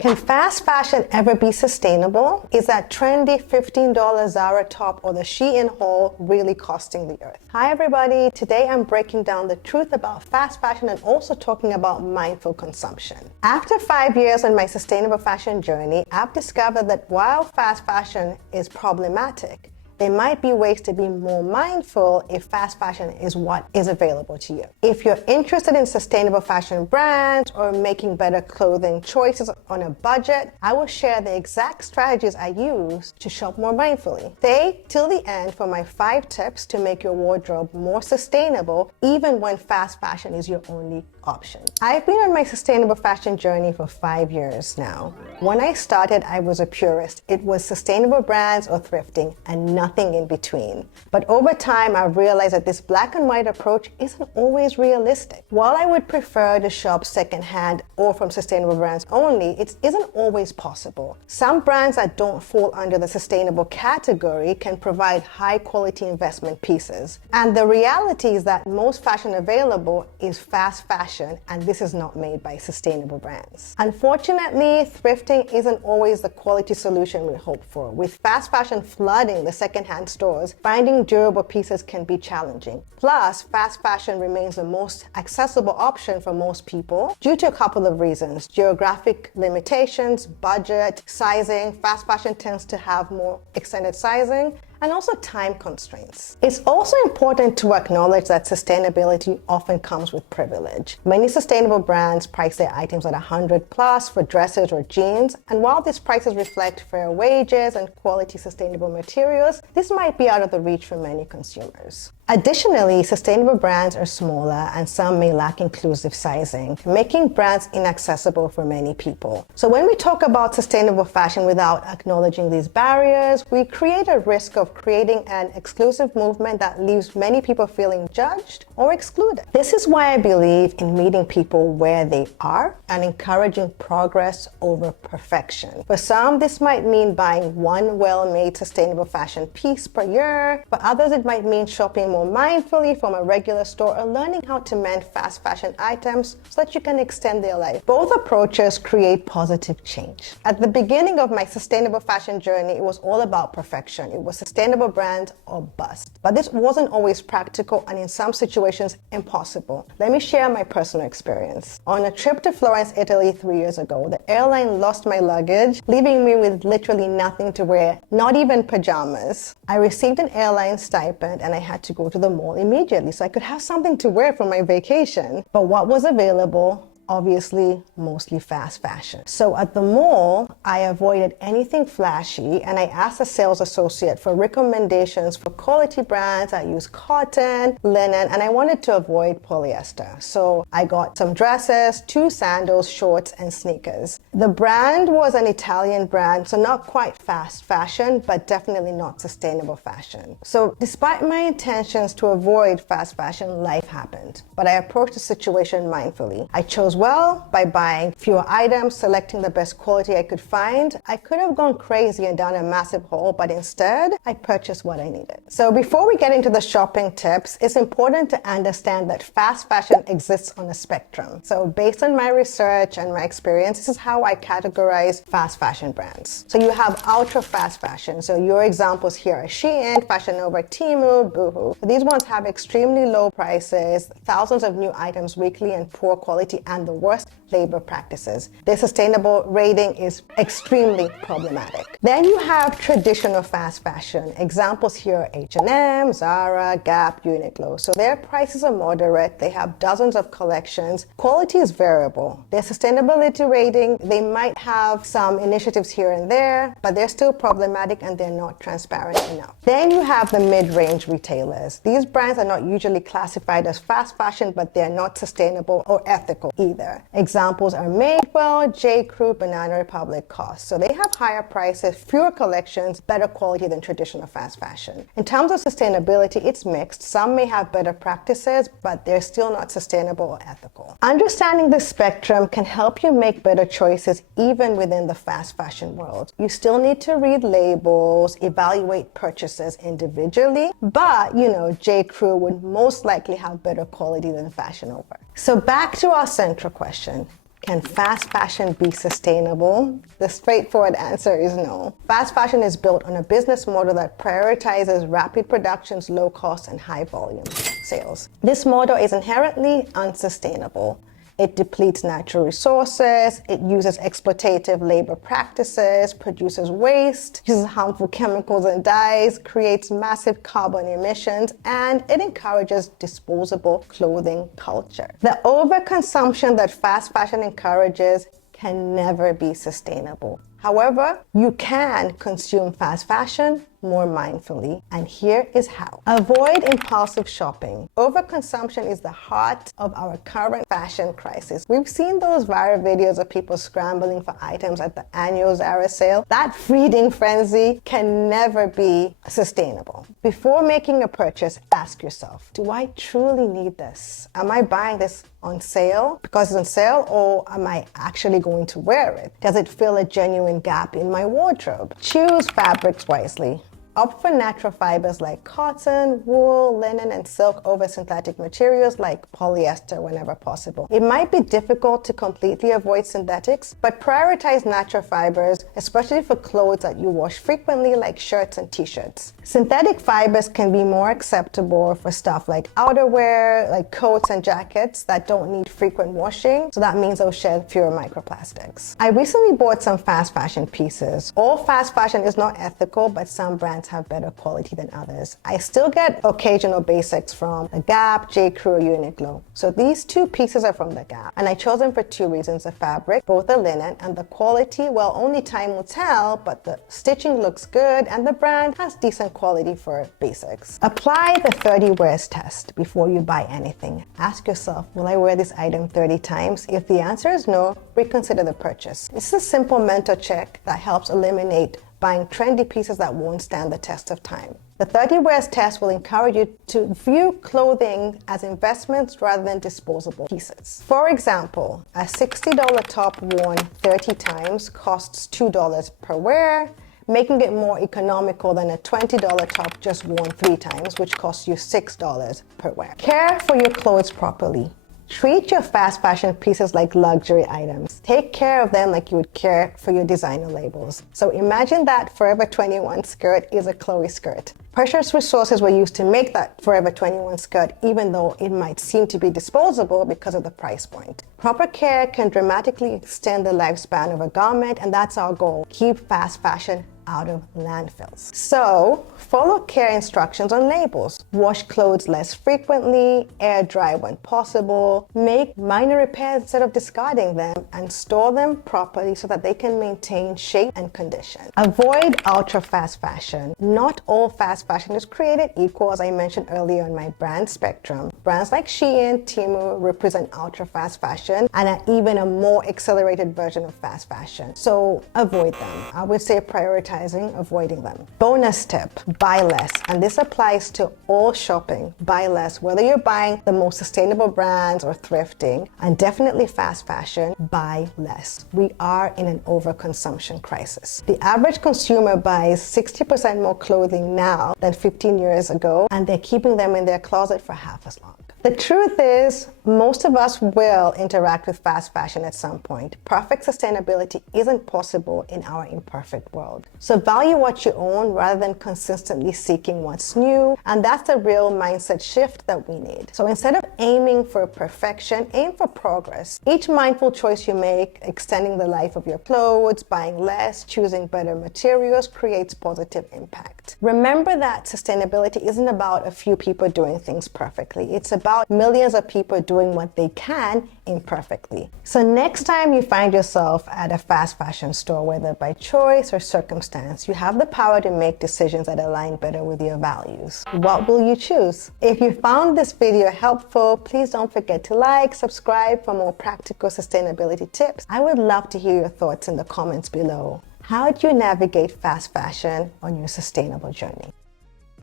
Can fast fashion ever be sustainable? Is that trendy $15 Zara top or the Shein haul really costing the earth? Hi everybody, today I'm breaking down the truth about fast fashion and also talking about mindful consumption. After 5 years on my sustainable fashion journey, I've discovered that while fast fashion is problematic, there might be ways to be more mindful if fast fashion is what is available to you. If you're interested in sustainable fashion brands or making better clothing choices on a budget, I will share the exact strategies I use to shop more mindfully. Stay till the end for my 5 tips to make your wardrobe more sustainable even when fast fashion is your only option. I've been on my sustainable fashion journey for 5 years now. When I started, I was a purist. It was sustainable brands or thrifting and nothing in between. But over time, I realized that this black and white approach isn't always realistic. While I would prefer to shop secondhand or from sustainable brands only, it isn't always possible. Some brands that don't fall under the sustainable category can provide high quality investment pieces. And the reality is that most fashion available is fast fashion, and this is not made by sustainable brands. Unfortunately, thrifting isn't always the quality solution we hope for. With fast fashion flooding the secondhand stores, finding durable pieces can be challenging. Plus, fast fashion remains the most accessible option for most people due to a couple of reasons: geographic limitations, budget, sizing. Fast fashion tends to have more extended sizing, and also time constraints. It's also important to acknowledge that sustainability often comes with privilege. Many sustainable brands price their items at $100+ for dresses or jeans, and while these prices reflect fair wages and quality sustainable materials, this might be out of the reach for many consumers. Additionally, sustainable brands are smaller and some may lack inclusive sizing, making brands inaccessible for many people. So when we talk about sustainable fashion without acknowledging these barriers, we create a risk of creating an exclusive movement that leaves many people feeling judged or excluded. This is why I believe in meeting people where they are and encouraging progress over perfection. For some, this might mean buying one well-made sustainable fashion piece per year. For others, it might mean shopping more mindfully from a regular store or learning how to mend fast fashion items so that you can extend their life. Both approaches create positive change. At the beginning of my sustainable fashion journey, it was all about perfection. It was sustainable brands or bust. But this wasn't always practical and in some situations impossible. Let me share my personal experience. On a trip to Florence, Italy 3 years ago, the airline lost my luggage, leaving me with literally nothing to wear, not even pajamas. I received an airline stipend and I had to go to the mall immediately so I could have something to wear for my vacation. But what was available? Obviously, mostly fast fashion. So at the mall, I avoided anything flashy and I asked a sales associate for recommendations for quality brands. I used cotton, linen, and I wanted to avoid polyester. So I got some dresses, 2 sandals, shorts, and sneakers. The brand was an Italian brand, so not quite fast fashion, but definitely not sustainable fashion. So despite my intentions to avoid fast fashion, life happened. But I approached the situation mindfully. I chose well by buying fewer items, selecting the best quality I could find. I could have gone crazy and done a massive haul, but instead I purchased what I needed. So before we get into the shopping tips, it's important to understand that fast fashion exists on a spectrum. So based on my research and my experience, this is how I categorize fast fashion brands. So you have ultra fast fashion. So your examples here are Shein, Fashion Nova, Temu, Boohoo. These ones have extremely low prices, thousands of new items weekly, and poor quality and the worst labor practices. Their sustainable rating is extremely problematic. Then you have traditional fast fashion. Examples here are H&M, Zara, Gap, Uniqlo. So their prices are moderate. They have dozens of collections. Quality is variable. Their sustainability rating, they might have some initiatives here and there, but they're still problematic and they're not transparent enough. Then you have the mid-range retailers. These brands are not usually classified as fast fashion, but they're not sustainable or ethical either. Examples are Madewell, J. Crew, Banana Republic, COS. So they have higher prices, fewer collections, better quality than traditional fast fashion. In terms of sustainability, it's mixed. Some may have better practices, but they're still not sustainable or ethical. Understanding this spectrum can help you make better choices even within the fast fashion world. You still need to read labels, evaluate purchases individually, but J. Crew would most likely have better quality than Fashion Nova. So back to our central question. Can fast fashion be sustainable? The straightforward answer is no. Fast fashion is built on a business model that prioritizes rapid productions, low cost, and high volume sales. This model is inherently unsustainable. It depletes natural resources, it uses exploitative labor practices, produces waste, uses harmful chemicals and dyes, creates massive carbon emissions, and it encourages disposable clothing culture. The overconsumption that fast fashion encourages can never be sustainable. However, you can consume fast fashion more mindfully, and here is how. Avoid impulsive shopping. Overconsumption is the heart of our current fashion crisis. We've seen those viral videos of people scrambling for items at the annual Zara sale. That feeding frenzy can never be sustainable. Before making a purchase, ask yourself, do I truly need this? Am I buying this on sale because it's on sale, or am I actually going to wear it? Does it fill a genuine gap in my wardrobe? Choose fabrics wisely. Opt for natural fibers like cotton, wool, linen, and silk over synthetic materials like polyester whenever possible. It might be difficult to completely avoid synthetics, but prioritize natural fibers, especially for clothes that you wash frequently like shirts and t-shirts. Synthetic fibers can be more acceptable for stuff like outerwear, like coats and jackets that don't need frequent washing, so that means they'll shed fewer microplastics. I recently bought some fast fashion pieces. All fast fashion is not ethical, but some brands have better quality than others. I still get occasional basics from The Gap, J. Crew, or Uniqlo. So these two pieces are from The Gap, and I chose them for two reasons: the fabric, both the linen, and the quality. Well, only time will tell, but the stitching looks good and the brand has decent quality for basics. Apply the 30 wears test before you buy anything. Ask yourself, will I wear this item 30 times? If the answer is no, reconsider the purchase. This is a simple mental check that helps eliminate buying trendy pieces that won't stand the test of time. The 30 wears test will encourage you to view clothing as investments rather than disposable pieces. For example, a $60 top worn 30 times costs $2 per wear, making it more economical than a $20 top just worn 3 times, which costs you $6 per wear. Care for your clothes properly. Treat your fast fashion pieces like luxury items. Take care of them like you would care for your designer labels. So imagine that Forever 21 skirt is a Chloe skirt. Precious resources were used to make that Forever 21 skirt, even though it might seem to be disposable because of the price point. Proper care can dramatically extend the lifespan of a garment, and that's our goal. Keep fast fashion out of landfills. So follow care instructions on labels. Wash clothes less frequently, air dry when possible, make minor repairs instead of discarding them, and store them properly so that they can maintain shape and condition. Avoid ultra fast fashion. Not all fast fashion is created equal, as I mentioned earlier on my brand spectrum. Brands like Shein, Temu represent ultra fast fashion and are even a more accelerated version of fast fashion. So avoid them. I would say prioritize avoiding them. Bonus tip, buy less. And this applies to all shopping. Buy less, whether you're buying the most sustainable brands or thrifting, and definitely fast fashion, buy less. We are in an overconsumption crisis. The average consumer buys 60% more clothing now than 15 years ago, and they're keeping them in their closet for half as long. The truth is, most of us will interact with fast fashion at some point. Perfect sustainability isn't possible in our imperfect world. So value what you own rather than consistently seeking what's new. And that's the real mindset shift that we need. So instead of aiming for perfection, aim for progress. Each mindful choice you make, extending the life of your clothes, buying less, choosing better materials, creates positive impact. Remember that sustainability isn't about a few people doing things perfectly. It's about millions of people doing what they can imperfectly. So next time you find yourself at a fast fashion store, whether by choice or circumstance, you have the power to make decisions that align better with your values. What will you choose? If you found this video helpful, please don't forget to like, subscribe for more practical sustainability tips. I would love to hear your thoughts in the comments below. How do you navigate fast fashion on your sustainable journey?